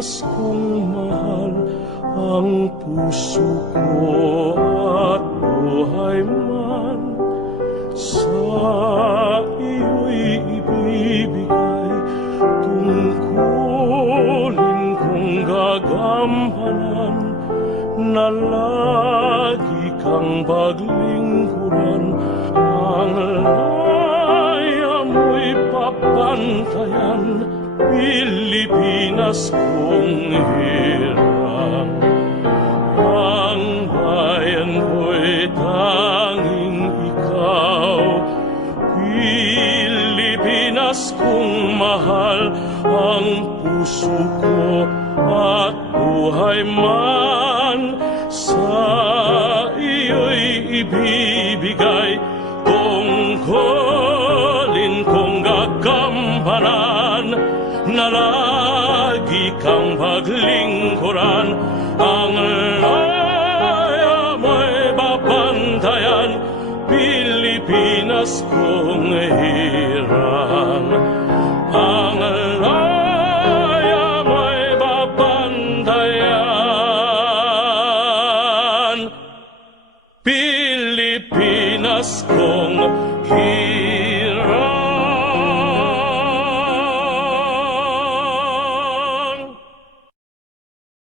Pilipinas kong mahal, ang puso ko at buhay man sa iyo'y ibibigay. Tungkulin kong gagampanan na lagi kang paglingkuran. Ang laya mo'y papantayan, Pilipinas kong hirang. Ang bayan ko'y tanging ikaw, Pilipinas kong mahal, ang puso ko at buhay man sa iyo'y ibibigay. Tungkulin kong gagampanan na lagi kang paglingkuran. Ang laya mo'y babantayan, Pilipinas kong hirang. Ang laya mo'y babantayan, Pilipinas kong